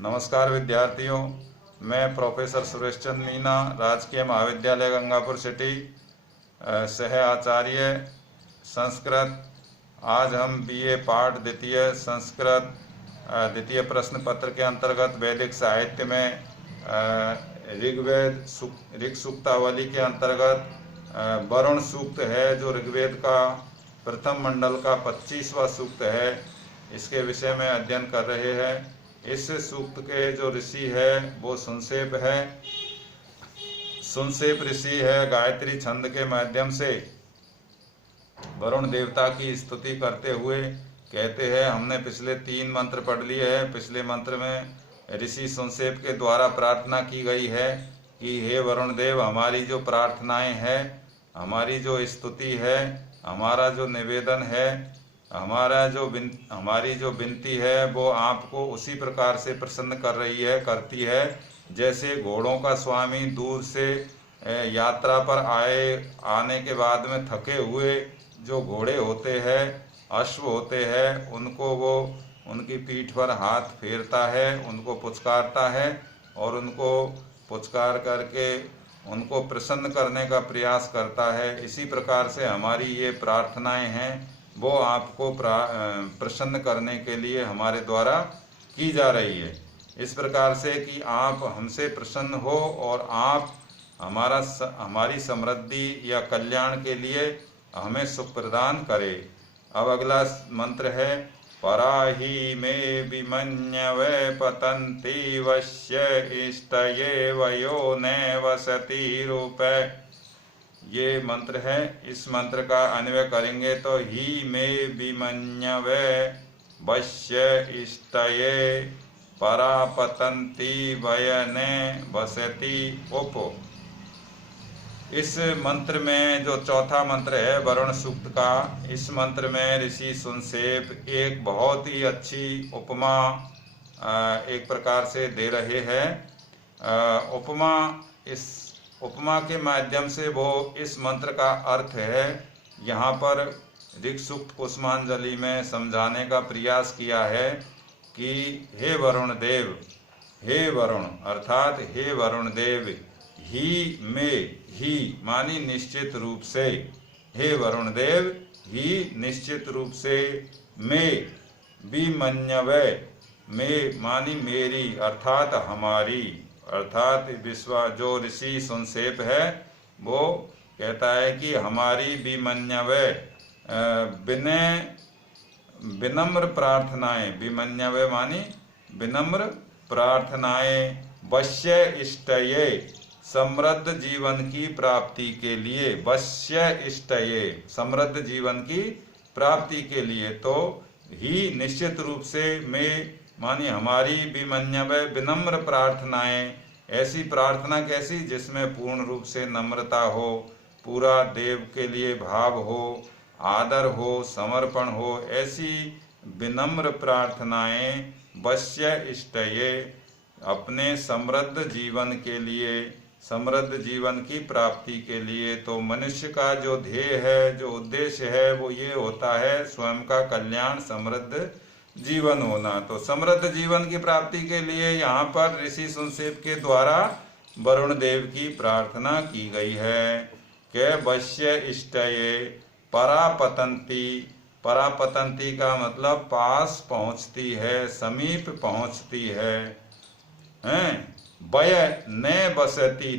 नमस्कार विद्यार्थियों, मैं प्रोफेसर सुरेश चंद मीना, राजकीय महाविद्यालय गंगापुर सिटी, सह आचार्य संस्कृत। आज हम बीए पाठ द्वितीय संस्कृत द्वितीय प्रश्न पत्र के अंतर्गत वैदिक साहित्य में ऋग सूक्तावली के अंतर्गत वरुण सूक्त है, जो ऋग्वेद का प्रथम मंडल का 25वां सूक्त है। इसके विषय में अध्ययन कर रहे हैं। इस सूक्त के जो ऋषि है वो सुनसेप है। सुनसेप ऋषि है। गायत्री छंद के माध्यम से वरुण देवता की स्तुति करते हुए कहते हैं, हमने पिछले 3 मंत्र पढ़ लिए हैं। पिछले मंत्र में ऋषि सुनसेप के द्वारा प्रार्थना की गई है कि हे वरुण देव, हमारी जो प्रार्थनाएं हैं, हमारी जो स्तुति है, हमारा जो निवेदन है, हमारी जो विनती है वो आपको उसी प्रकार से प्रसन्न करती है जैसे घोड़ों का स्वामी दूर से यात्रा पर आने के बाद में थके हुए जो घोड़े होते हैं, अश्व होते हैं, उनको वो उनकी पीठ पर हाथ फेरता है, उनको पुचकारता है और उनको पुचकार करके उनको प्रसन्न करने का प्रयास करता है। इसी प्रकार से हमारी ये प्रार्थनाएं हैं वो आपको प्रसन्न करने के लिए हमारे द्वारा की जा रही है। इस प्रकार से कि आप हमसे प्रसन्न हो और आप हमारी समृद्धि या कल्याण के लिए हमें सुख प्रदान करें। अब अगला मंत्र है, पराहि मे विमन्यवे पतन्ति वश्य इष्टये वयो ने वसति रूपे। ये मंत्र है। इस मंत्र का अन्वय करेंगे तो ही में विमन्यवे वश्य इष्टये परापतन्ति वयने वसति उप। इस मंत्र में जो चौथा मंत्र है वरुण सूक्त का, इस मंत्र में ऋषि सुनसेप एक बहुत ही अच्छी उपमा एक प्रकार से दे रहे हैं। उपमा के माध्यम से वो इस मंत्र का अर्थ है यहाँ पर ऋग सूक्त कुसुमांजलि में समझाने का प्रयास किया है कि हे वरुण देव, हे वरुण अर्थात हे वरुण देव, ही में, ही मानी निश्चित रूप से, हे वरुण देव ही निश्चित रूप से, में विमन्यवे, में मानी मेरी अर्थात हमारी, अर्थात जो ऋषि सुनसेप है वो कहता है कि हमारी विमन्यवे विनम्र प्रार्थनाएं, विमन्यवे मानी विनम्र प्रार्थनाएं, वश्य इष्टये समृद्ध जीवन की प्राप्ति के लिए, वश्य इष्टये समृद्ध जीवन की प्राप्ति के लिए। तो ही निश्चित रूप से, में मानी हमारी, विमन्यवे विनम्र प्रार्थनाएं, ऐसी प्रार्थना कैसी जिसमें पूर्ण रूप से नम्रता हो, पूरा देव के लिए भाव हो, आदर हो, समर्पण हो, ऐसी विनम्र प्रार्थनाएं वश्य इष्टये अपने समृद्ध जीवन के लिए, समृद्ध जीवन की प्राप्ति के लिए। तो मनुष्य का जो ध्येय है, जो उद्देश्य है वो ये होता है स्वयं का कल्याण, समृद्ध जीवन होना। तो समृद्ध जीवन की प्राप्ति के लिए यहाँ पर ऋषि सुनसेप के द्वारा वरुण देव की प्रार्थना की गई है कि वश्य इष्टये परापतंती, परापतंती का मतलब पास पहुँचती है, समीप पहुँचती है। वय ने बसती,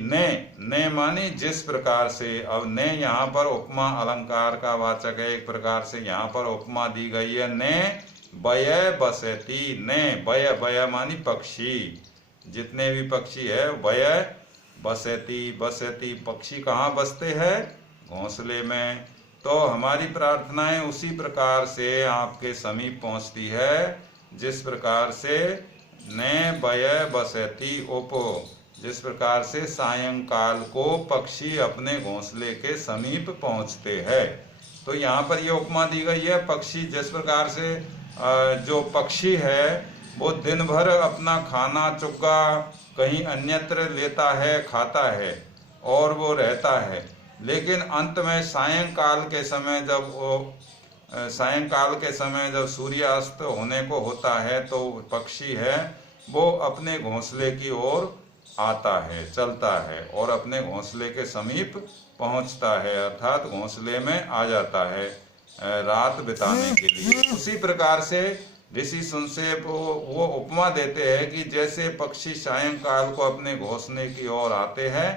ने मानी जिस प्रकार से। अब ने यहाँ पर उपमा अलंकार का वाचक है, एक प्रकार से यहाँ पर उपमा दी गई है। ने वय बसती, ने वय मानी पक्षी, जितने भी पक्षी है, वय बसती, बसती पक्षी कहाँ बसते हैं? घोंसले में। तो हमारी प्रार्थनाएं उसी प्रकार से आपके समीप पहुंचती है जिस प्रकार से ने वय बसती उपो, जिस प्रकार से सायंकाल को पक्षी अपने घोंसले के समीप पहुंचते हैं। तो यहाँ पर ये उपमा दी गई है। पक्षी जिस प्रकार से जो पक्षी है वो दिन भर अपना खाना चुग्गा कहीं अन्यत्र लेता है, खाता है और वो रहता है, लेकिन अंत में सायंकाल के समय जब सूर्यास्त होने को होता है तो पक्षी है वो अपने घोंसले की ओर आता है, चलता है और अपने घोंसले के समीप पहुंचता है, अर्थात घोंसले में आ जाता है रात बिताने के लिए। उसी प्रकार से ऋषि सुनसेप वो उपमा देते हैं कि जैसे पक्षी सायंकाल को अपने घोंसले की ओर आते हैं,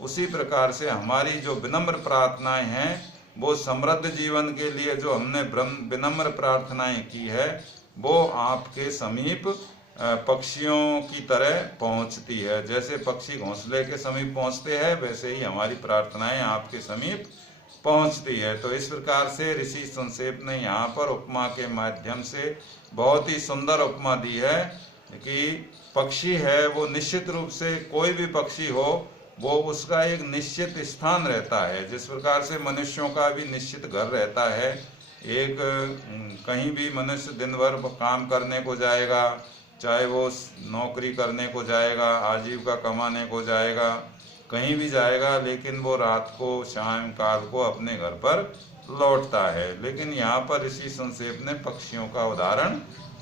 उसी प्रकार से हमारी जो विनम्र प्रार्थनाएं हैं, वो समृद्ध जीवन के लिए जो हमने विनम्र प्रार्थनाएं की है, वो आपके समीप पक्षियों की तरह पहुंचती है। जैसे पक्षी घोंसले के समीप पहुंचते हैं, वैसे ही हमारी प्रार्थनाएं आपके समीप पहुंचती है। तो इस प्रकार से ऋषि संक्षेप ने यहाँ पर उपमा के माध्यम से बहुत ही सुंदर उपमा दी है कि पक्षी है वो निश्चित रूप से, कोई भी पक्षी हो वो उसका एक निश्चित स्थान रहता है। जिस प्रकार से मनुष्यों का भी निश्चित घर रहता है, एक कहीं भी मनुष्य दिन भर काम करने को जाएगा, चाहे वो नौकरी करने को जाएगा, आजीविका कमाने को जाएगा, कहीं भी जाएगा, लेकिन वो रात को सायंकाल को अपने घर पर लौटता है। लेकिन यहाँ पर ऋषि संक्षेप ने पक्षियों का उदाहरण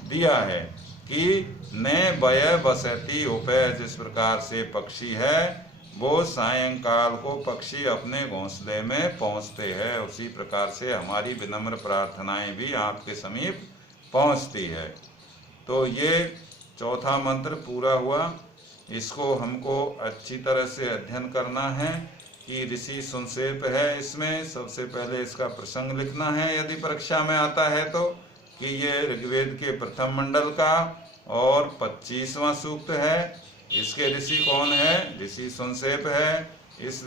दिया है कि न बय बसती उपय, जिस प्रकार से पक्षी है वो सायंकाल को पक्षी अपने घोंसले में पहुंचते हैं, उसी प्रकार से हमारी विनम्र प्रार्थनाएं भी आपके समीप पहुंचती है। तो ये चौथा मंत्र पूरा हुआ। इसको हमको अच्छी तरह से अध्ययन करना है कि ऋषि संक्षेप है, इसमें सबसे पहले इसका प्रसंग लिखना है यदि परीक्षा में आता है तो, कि ये ऋग्वेद के प्रथम मंडल का और 25वां सूक्त है। इसके ऋषि कौन है? ऋषि संक्षेप है। इस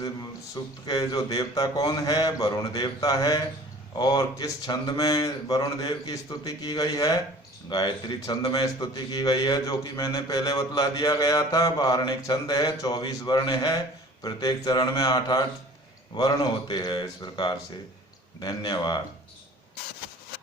सूक्त के जो देवता कौन है? वरुण देवता है। और किस छंद में वरुण देव की स्तुति की गई है? गायत्री छंद में स्तुति की गई है, जो कि मैंने पहले बतला दिया गया था। वार्णिक छंद है, 24 वर्ण है, प्रत्येक चरण में 8-8 वर्ण होते हैं। इस प्रकार से धन्यवाद।